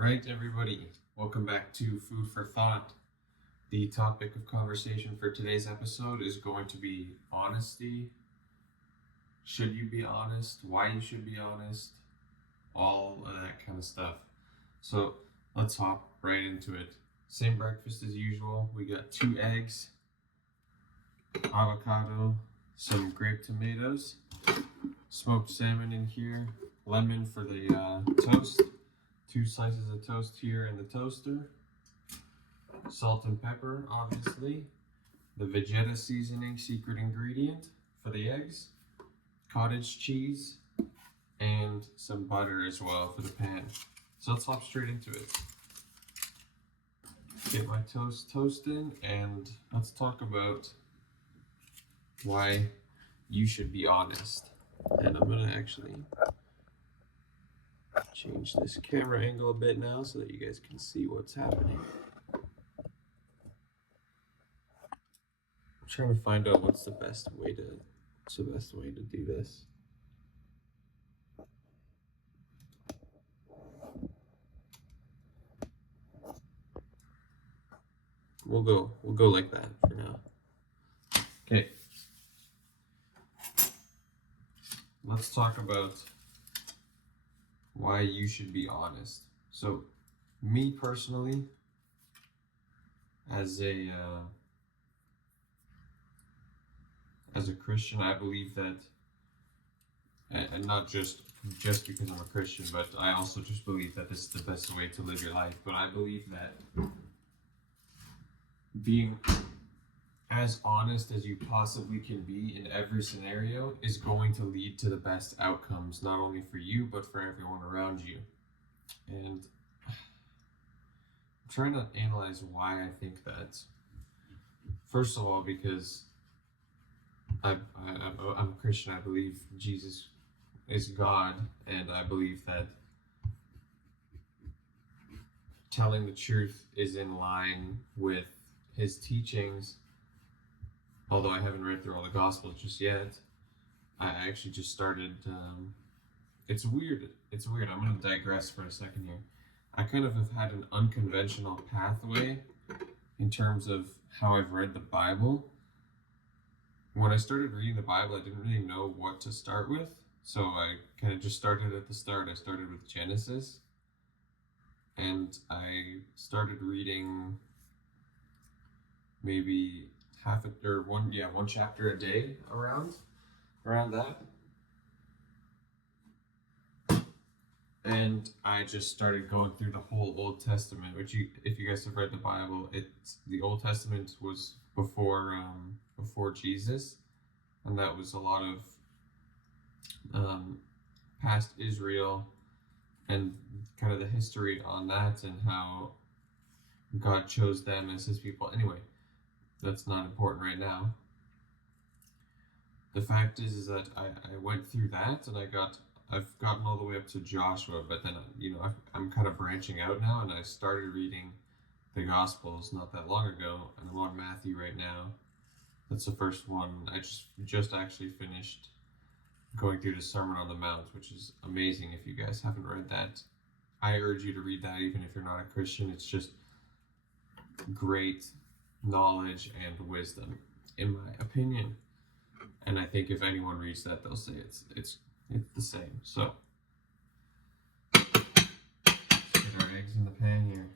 right, everybody. Welcome back to Food for Thought. The topic of conversation for today's episode is going to be honesty. Should you be honest? Why you should be honest? All of that kind of stuff. So let's hop right into it. Same breakfast as usual. We got 2 eggs, avocado, some grape tomatoes, smoked salmon in here, lemon for the toast, 2 slices of toast here in the toaster, salt and pepper, obviously, the Vegeta seasoning secret ingredient for the eggs, cottage cheese, and some butter as well for the pan. So let's hop straight into it. Get my toast toasting, and let's talk about why you should be honest. And I'm gonna actually change this camera angle a bit now so that you guys can see what's happening. I'm trying to find out what's the best way to do this. We'll go like that for now. Okay. Let's talk about why you should be honest. So, me personally, as a Christian, I believe that, and not just because I'm a Christian, but I also just believe that this is the best way to live your life. But I believe that being as honest as you possibly can be in every scenario is going to lead to the best outcomes, not only for you, but for everyone around you. And I'm trying to analyze why I think that. First of all, because I'm a Christian. I believe Jesus is God, and I believe that telling the truth is in line with his teachings. Although I haven't read through all the Gospels just yet, I actually just started. It's weird. I'm going to digress for a second here. I kind of have had an unconventional pathway in terms of how I've read the Bible. When I started reading the Bible, I didn't really know what to start with. So I kind of just started at the start. I started with Genesis. And I started reading maybe one chapter a day around that. And I just started going through the whole Old Testament, which if you guys have read the Bible, the Old Testament was before Jesus, and that was a lot of past Israel and kind of the history on that and how God chose them as his people. Anyway, that's not important right now. The fact is that I went through that and I've gotten all the way up to Joshua, but then I'm kind of branching out now, and I started reading the Gospels not that long ago, and I'm on Matthew right now. That's the first one. I just actually finished going through the Sermon on the Mount, which is amazing. If you guys haven't read that, I urge you to read that, even if you're not a Christian. It's just great knowledge and wisdom, in my opinion. And I think if anyone reads that, they'll say it's the same. So let's get our eggs in the pan here.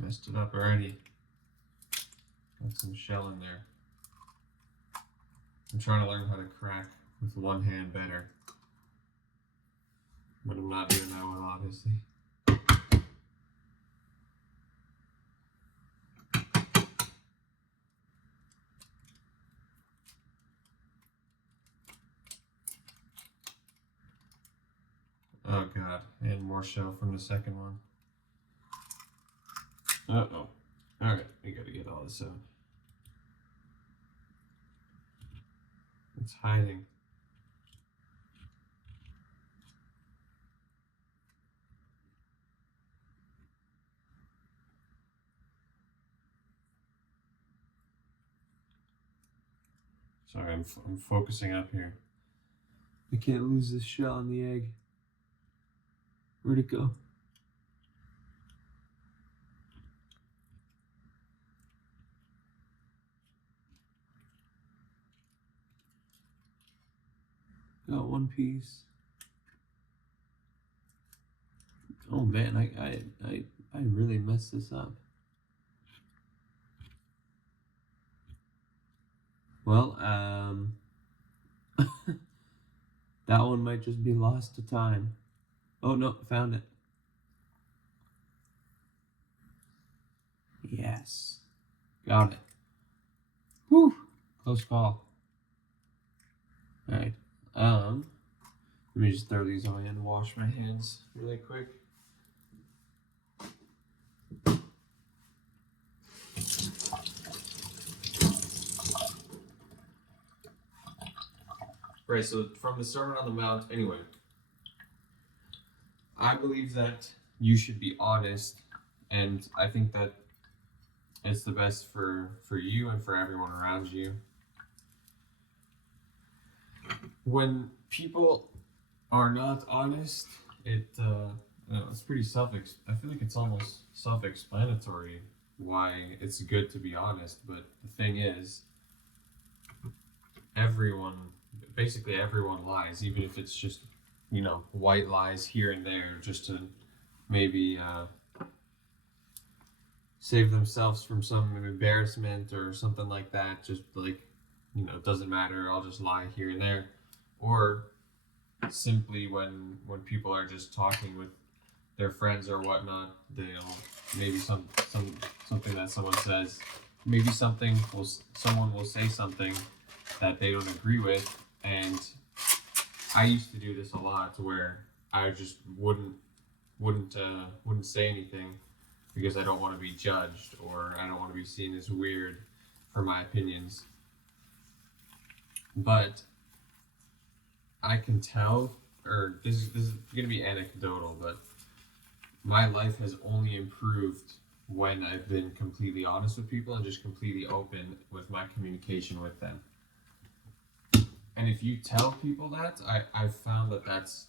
Messed it up already. Got some shell in there. I'm trying to learn how to crack with one hand better, but I'm not doing that well, obviously. Oh god, and more shell from the second one. Uh-oh. Alright, we gotta get all this out. It's hiding. Sorry, I'm focusing up here. I can't lose this shell in the egg. Where'd it go? Got one piece. Oh man, I really messed this up. Well, that one might just be lost to time. Oh no, found it. Yes. Got it. Whew. Close call. Alright. Let me just throw these away and wash my hands really quick. Right, so from the Sermon on the Mount, anyway, I believe that you should be honest, and I think that it's the best for you and for everyone around you. When people are not honest, it's pretty I feel like it's almost self-explanatory why it's good to be honest. But the thing is, basically everyone lies, even if it's just white lies here and there, just to maybe save themselves from some embarrassment or something like that. Just like, it doesn't matter, I'll just lie here and there. Or simply when people are just talking with their friends or whatnot, they'll maybe something that someone says, maybe someone will say something that they don't agree with, and I used to do this a lot, where I just wouldn't say anything because I don't want to be judged, or I don't want to be seen as weird for my opinions. But I can tell, or this is going to be anecdotal, but my life has only improved when I've been completely honest with people and just completely open with my communication with them. And if you tell people that, I've found that that's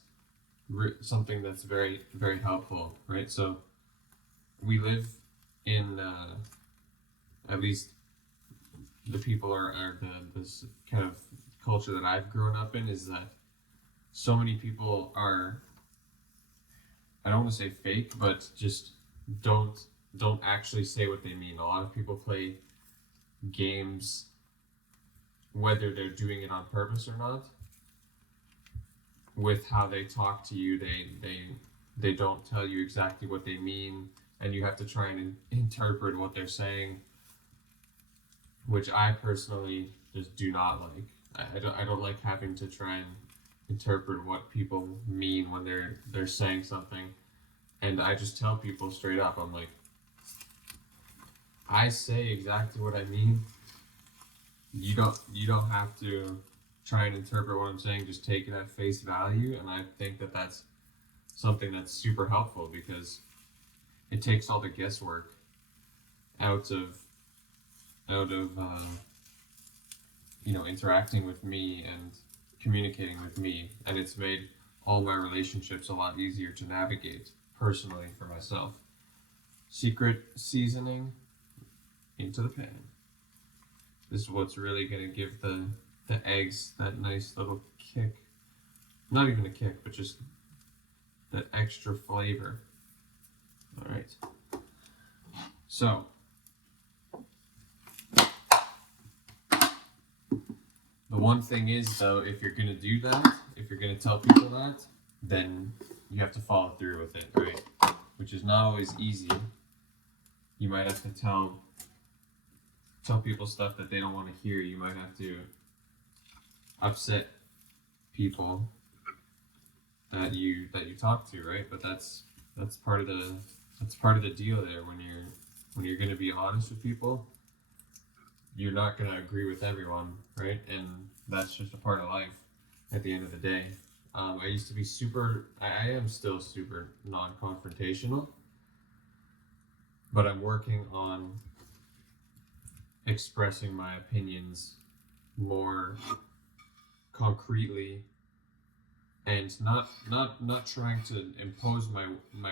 something that's very, very helpful, right? So we live in, at least the people are this kind of culture that I've grown up in, is that so many people are, I don't want to say fake, but just don't actually say what they mean. A lot of people play games, whether they're doing it on purpose or not, with how they talk to you. They don't tell you exactly what they mean, and you have to try and interpret what they're saying, which I personally just do not like. I don't like having to try and interpret what people mean when they're saying something. And I just tell people straight up, I'm like, I say exactly what I mean. You don't have to try and interpret what I'm saying, just take it at face value. And I think that that's something that's super helpful, because it takes all the guesswork out of interacting with me and communicating with me, and it's made all my relationships a lot easier to navigate personally for myself. Secret seasoning into the pan. This is what's really going to give the eggs that nice little kick. Not even a kick, but just that extra flavor. All right. So, the one thing is, though, if you're going to do that, if you're going to tell people that, then you have to follow through with it, right? Which is not always easy. You might have to tell people stuff that they don't want to hear. You might have to upset people that you talk to, right? But that's part of the deal there. When you're going to be honest with people, you're not going to agree with everyone, right? And that's just a part of life at the end of the day. I used to be I am still super non-confrontational, but I'm working on expressing my opinions more concretely and not trying to impose my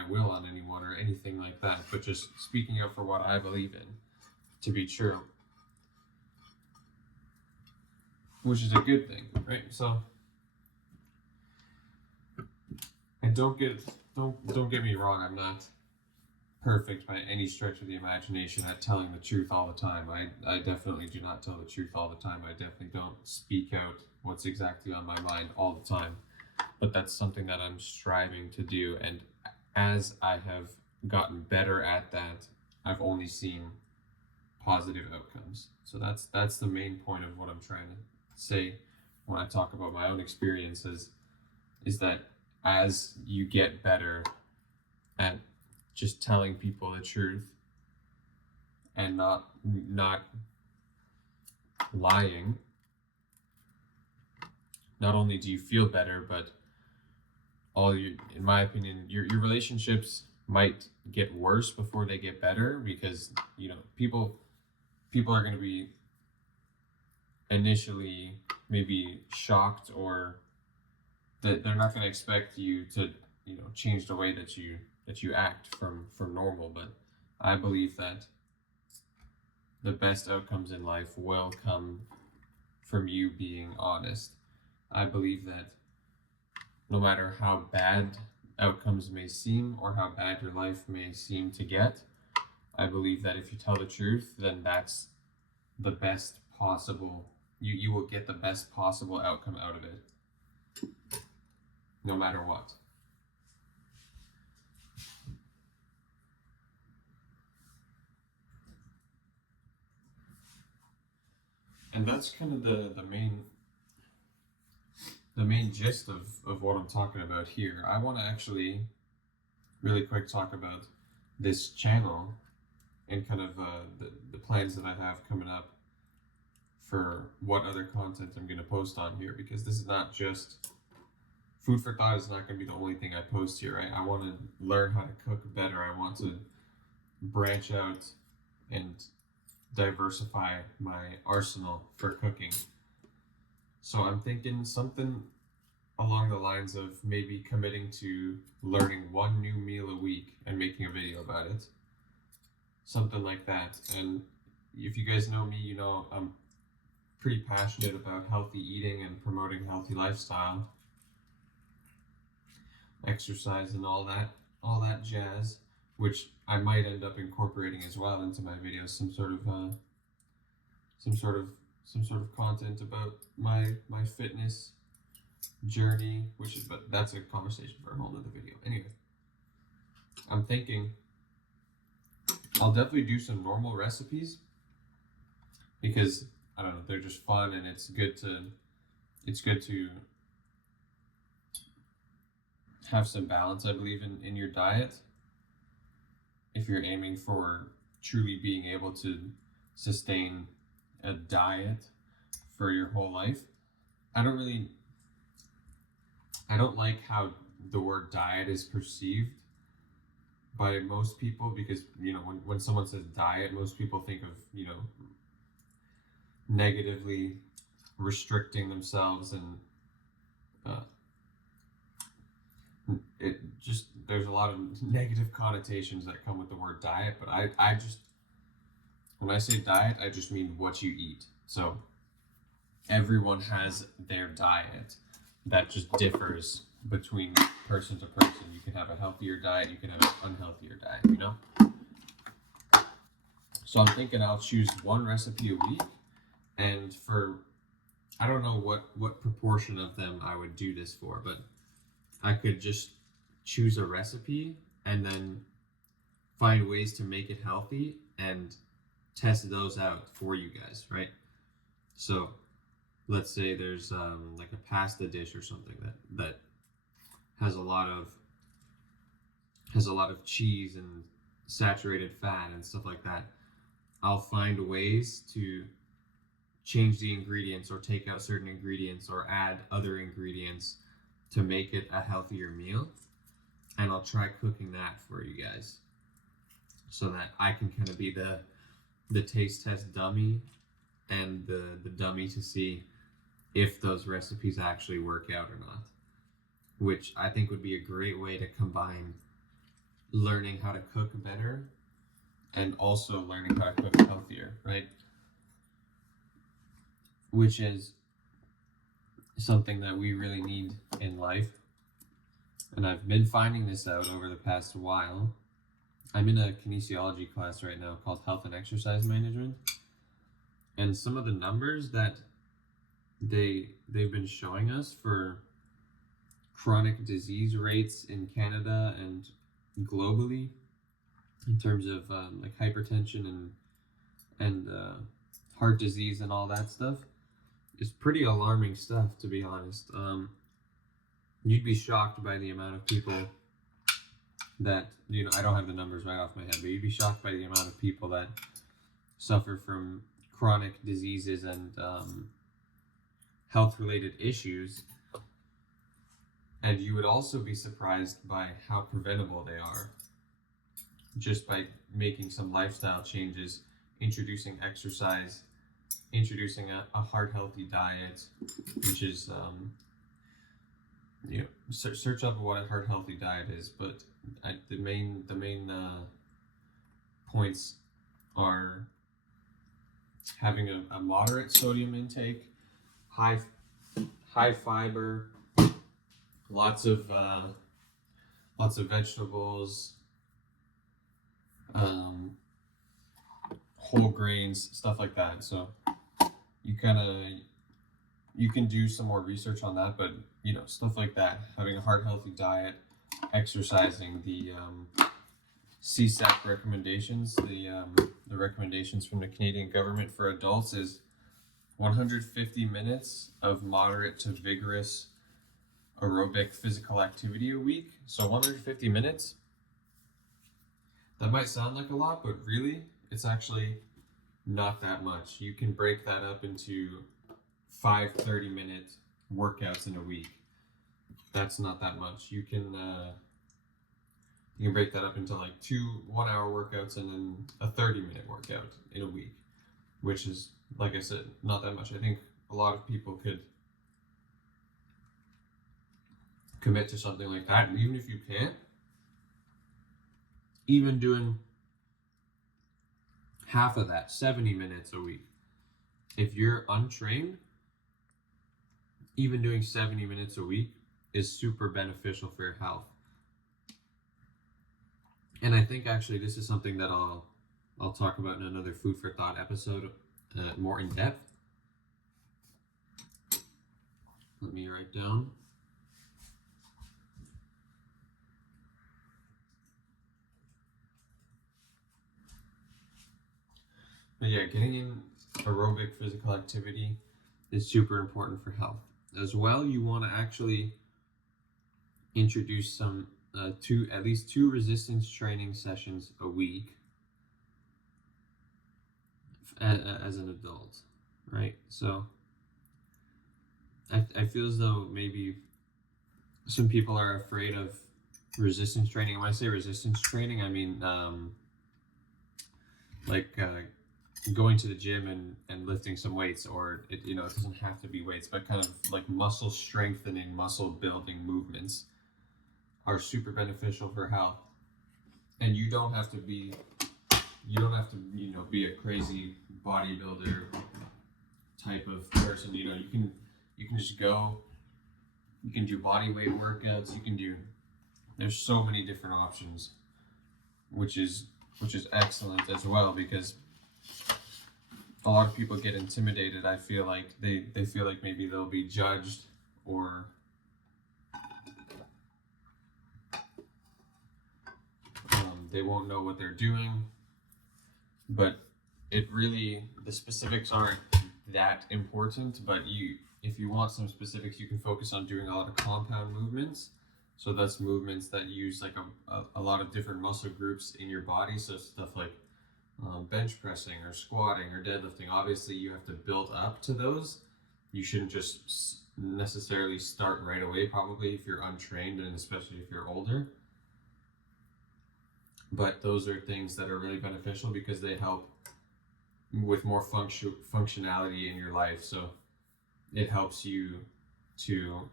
will on anyone or anything like that, but just speaking up for what I believe in to be true, which is a good thing, right? So, and don't get me wrong, I'm not perfect by any stretch of the imagination at telling the truth all the time. I definitely do not tell the truth all the time. I definitely don't speak out what's exactly on my mind all the time. But that's something that I'm striving to do, and as I have gotten better at that, I've only seen positive outcomes. So that's the main point of what I'm trying to say when I talk about my own experiences, is that as you get better at just telling people the truth and not lying, not only do you feel better, but in my opinion, your relationships might get worse before they get better, because people are going to be initially maybe shocked, or that they're not going to expect you to change the way that you act from normal. But I believe that the best outcomes in life will come from you being honest. I believe that no matter how bad outcomes may seem or how bad your life may seem to get, I believe that if you tell the truth, then that's the best possible, you will get the best possible outcome out of it, no matter what. And that's kind of the main gist of what I'm talking about here. I want to actually really quick talk about this channel and kind of the plans that I have coming up for what other content I'm going to post on here, because this is not just food for thought. Is not going to be the only thing I post here, right? I want to learn how to cook better. I want to branch out and diversify my arsenal for cooking. So I'm thinking something along the lines of maybe committing to learning one new meal a week and making a video about it. Something like that. And if you guys know me, I'm pretty passionate about healthy eating and promoting healthy lifestyle, exercise, and all that jazz, which I might end up incorporating as well into my videos, some sort of content about my fitness journey, but that's a conversation for a whole nother video. Anyway, I'm thinking I'll definitely do some normal recipes, because I don't know, they're just fun, and it's good to have some balance, I believe, in your diet, if you're aiming for truly being able to sustain a diet for your whole life. I don't like how the word diet is perceived by most people, because when someone says diet, most people think of negatively restricting themselves, and there's a lot of negative connotations that come with the word diet. But I just, when I say diet, I just mean what you eat. So everyone has their diet that just differs between person to person. You can have a healthier diet, you can have an unhealthier diet, So I'm thinking I'll choose one recipe a week, and I don't know what proportion of them I would do this for, but I could just choose a recipe and then find ways to make it healthy and test those out for you guys, right? So let's say there's like a pasta dish or something that has a lot of cheese and saturated fat and stuff like that. I'll find ways to change the ingredients or take out certain ingredients or add other ingredients to make it a healthier meal, and I'll try cooking that for you guys, so that I can kind of be the taste test dummy and the dummy to see if those recipes actually work out or not. which I think would be a great way to combine learning how to cook better and also learning how to cook healthier, right? Which is something that we really need in life. And I've been finding this out over the past while. I'm in a kinesiology class right now called Health and Exercise Management. And some of the numbers that they've been showing us for chronic disease rates in Canada and globally, in terms of like hypertension and heart disease and all that stuff, is pretty alarming stuff, to be honest. You'd be shocked by the amount of people that, I don't have the numbers right off my head, but you'd be shocked by the amount of people that suffer from chronic diseases and health-related issues. And you would also be surprised by how preventable they are, just by making some lifestyle changes, introducing exercise, introducing a heart-healthy diet, which is, search up what a heart-healthy diet is, but the main points are having a moderate sodium intake, high fiber, lots of vegetables, whole grains, stuff like that. So you can do some more research on that, but stuff like that, having a heart healthy diet, exercising, the CSAP recommendations, the recommendations from the Canadian government for adults is 150 minutes of moderate to vigorous aerobic physical activity a week. So 150 minutes, that might sound like a lot, but really it's actually not that much. You can break that up into 5 30-minute workouts in a week. That's not that much. You can break that up into like 2 1-hour workouts and then a 30-minute workout in a week, which is, like I said, not that much. I think a lot of people could commit to something like that. And even if you can't, even doing half of that, 70 minutes a week, if you're untrained, even doing 70 minutes a week is super beneficial for your health. And I think actually this is something that I'll talk about in another Food for Thought episode, more in depth. Let me write down. But yeah, getting in aerobic physical activity is super important for health. As well, you want to actually introduce some at least two resistance training sessions a week as an adult, right? So I feel as though maybe some people are afraid of resistance training. And when I say resistance training, I mean going to the gym and lifting some weights, or it doesn't have to be weights, but kind of like muscle strengthening, muscle building movements are super beneficial for health. And you don't have to be a crazy bodybuilder type of person. You can just go, you can do body weight workouts, there's so many different options, which is excellent as well, because a lot of people get intimidated. I feel like they feel like maybe they'll be judged, or they won't know what they're doing. But the specifics aren't that important, but if you want some specifics, you can focus on doing a lot of compound movements. So that's movements that use like a lot of different muscle groups in your body. So stuff like bench pressing or squatting or deadlifting. Obviously you have to build up to those. You shouldn't just necessarily start right away, probably, if you're untrained, and especially if you're older. But those are things that are really beneficial because they help with more functionality in your life. So it helps you to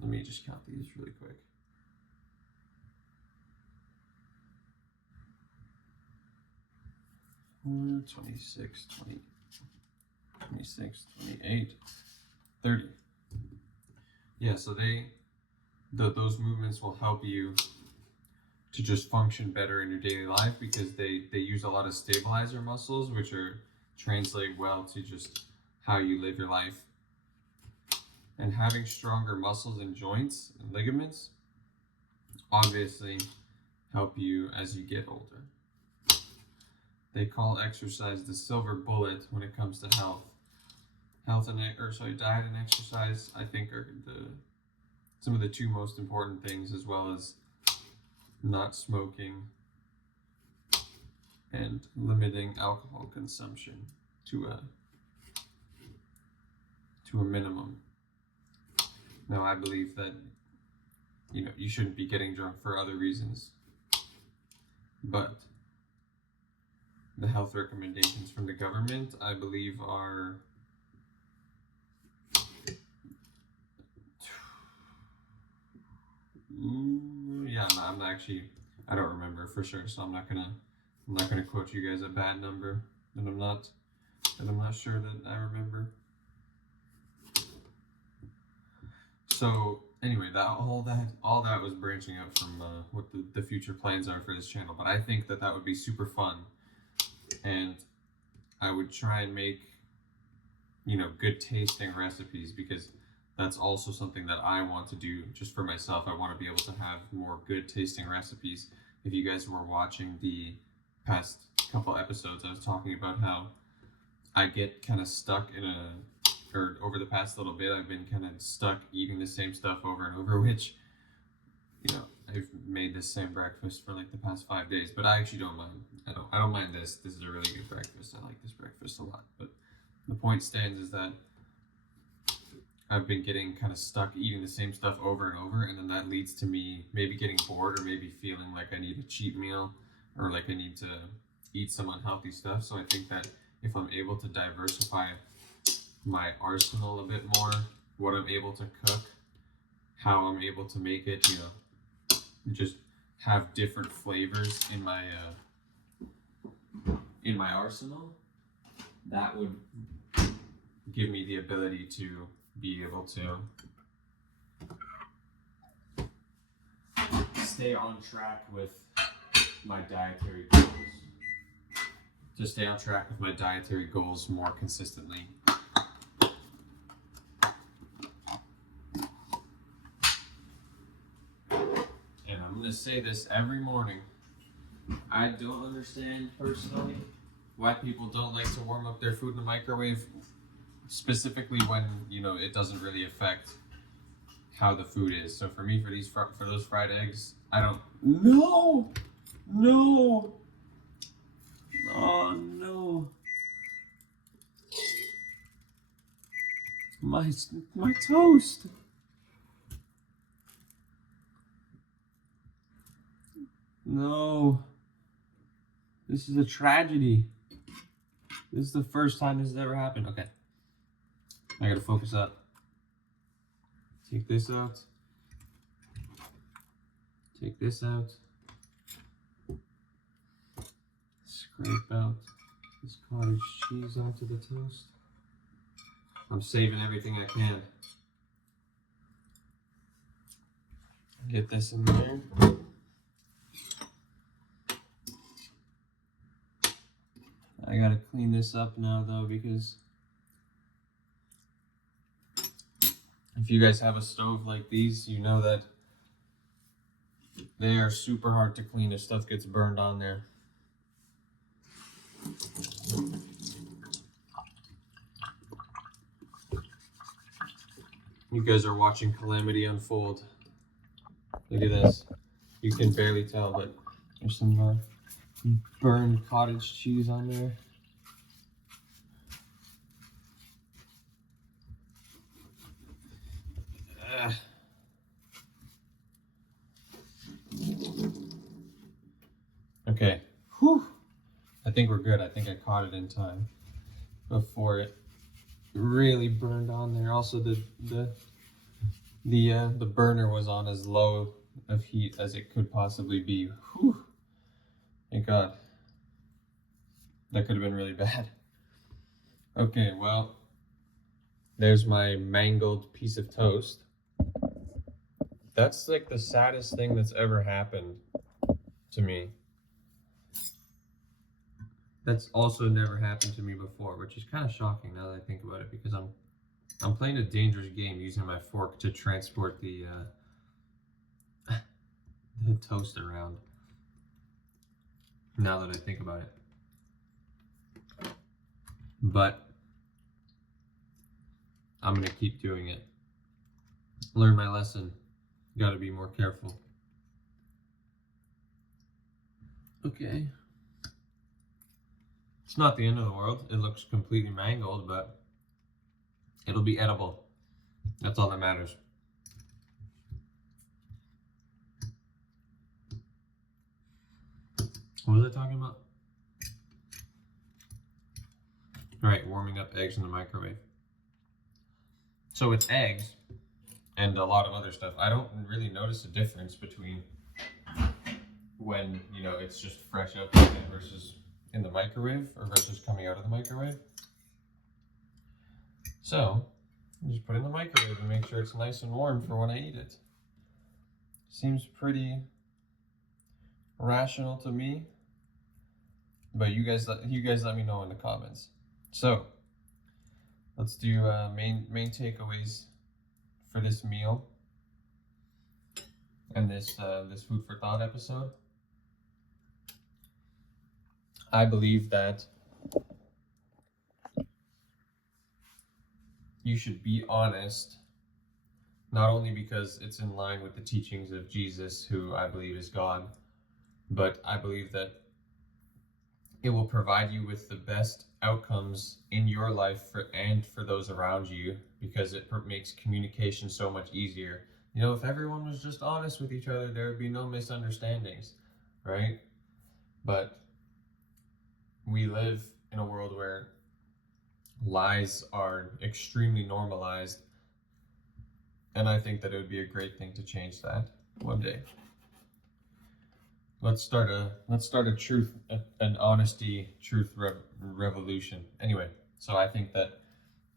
Let me just count these really quick. 26, 20, 26, 28, 30. Yeah, so those movements will help you to just function better in your daily life because they use a lot of stabilizer muscles, which translate well to just how you live your life. And having stronger muscles and joints and ligaments obviously help you as you get older. They call exercise the silver bullet when it comes to health. Diet and exercise, I think, are some of the two most important things, as well as not smoking and limiting alcohol consumption to a minimum. Now, I believe that you shouldn't be getting drunk for other reasons, but the health recommendations from the government, I believe, are I don't remember for sure, so I'm not gonna quote you guys a bad number that I'm not sure that I remember. So anyway, all that was branching out from what the future plans are for this channel, but I think that would be super fun, and I would try and make good tasting recipes, because that's also something that I want to do just for myself. I want to be able to have more good tasting recipes. If you guys were watching the past couple episodes, I was talking about how I get kind of stuck over the past little bit, I've been kind of stuck eating the same stuff over and over, which, I've made this same breakfast for like the past 5 days, but I actually don't mind. I don't mind this. This is a really good breakfast. I like this breakfast a lot. But the point stands is that I've been getting kind of stuck eating the same stuff over and over, and then that leads to me maybe getting bored, or maybe feeling like I need a cheat meal, or like I need to eat some unhealthy stuff. So I think that if I'm able to diversify my arsenal a bit more, what I'm able to cook, how I'm able to make it, just have different flavors in my arsenal, that would give me the ability to be able to stay on track with my dietary goals, more consistently. And I'm going to say this every morning. I don't understand personally why people don't like to warm up their food in the microwave, specifically when it doesn't really affect how the food is. So for me, for those fried eggs, I don't. No. Oh no. My toast. No. This is a tragedy. This is the first time this has ever happened. Okay. I gotta focus up. Take this out. Take this out. Scrape out this cottage cheese onto the toast. I'm saving everything I can. Get this in there. I gotta clean this up now though, because if you guys have a stove like these, you know that they are super hard to clean if stuff gets burned on there. You guys are watching calamity unfold. Look at this. You can barely tell, but there's some burned cottage cheese on there. Okay. Whew. I think we're good. I think I caught it in time before it really burned on there. Also, the The burner was on as low of heat as it could possibly be. Whew. Thank God. That could have been really bad. Okay, well, there's my mangled piece of toast. That's like the saddest thing that's ever happened to me. That's also never happened to me before, which is kind of shocking now that I think about it, because I'm playing a dangerous game using my fork to transport the the toast around. Now that I think about it, but I'm gonna keep doing it. Learn my lesson. Got to be more careful. Okay. It's not the end of the world. It looks completely mangled, but it'll be edible. That's all that matters. What was I talking about? All right, warming up eggs in the microwave. So with eggs and a lot of other stuff, I don't really notice a difference between when, you know, it's just fresh out the oven versus in the microwave or versus coming out of the microwave. So you just put it in the microwave and make sure it's nice and warm for when I eat it. Seems pretty rational to me, but you guys let me know in the comments. So let's do main takeaways for this meal and this food for thought episode. I believe that you should be honest, not only because it's in line with the teachings of Jesus, who I believe is God, but I believe that it will provide you with the best outcomes in your life and for those around you, because it makes communication so much easier. You know, if everyone was just honest with each other, there would be no misunderstandings, right? But we live in a world where lies are extremely normalized, and I think that it would be a great thing to change that one day. Let's start a truth, an honesty, truth revolution. Anyway, so I think that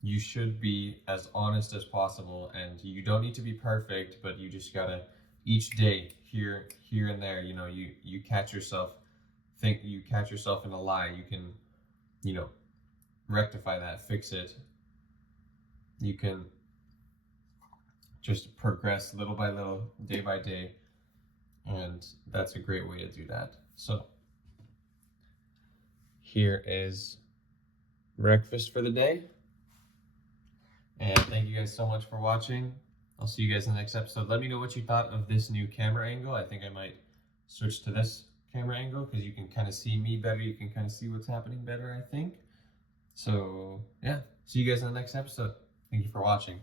you should be as honest as possible, and you don't need to be perfect, but you just gotta each day here and there, you know, you catch yourself in a lie, you can, you know, rectify that, fix it. You can just progress little by little, day by day, and that's a great way to do that. So here is breakfast for the day, and thank you guys so much for watching. I'll see you guys in the next episode. Let me know what you thought of this new camera angle. I think I might switch to this camera angle because you can kind of see me better, you can kind of see what's happening better, I think. So yeah, see you guys in the next episode. Thank you for watching.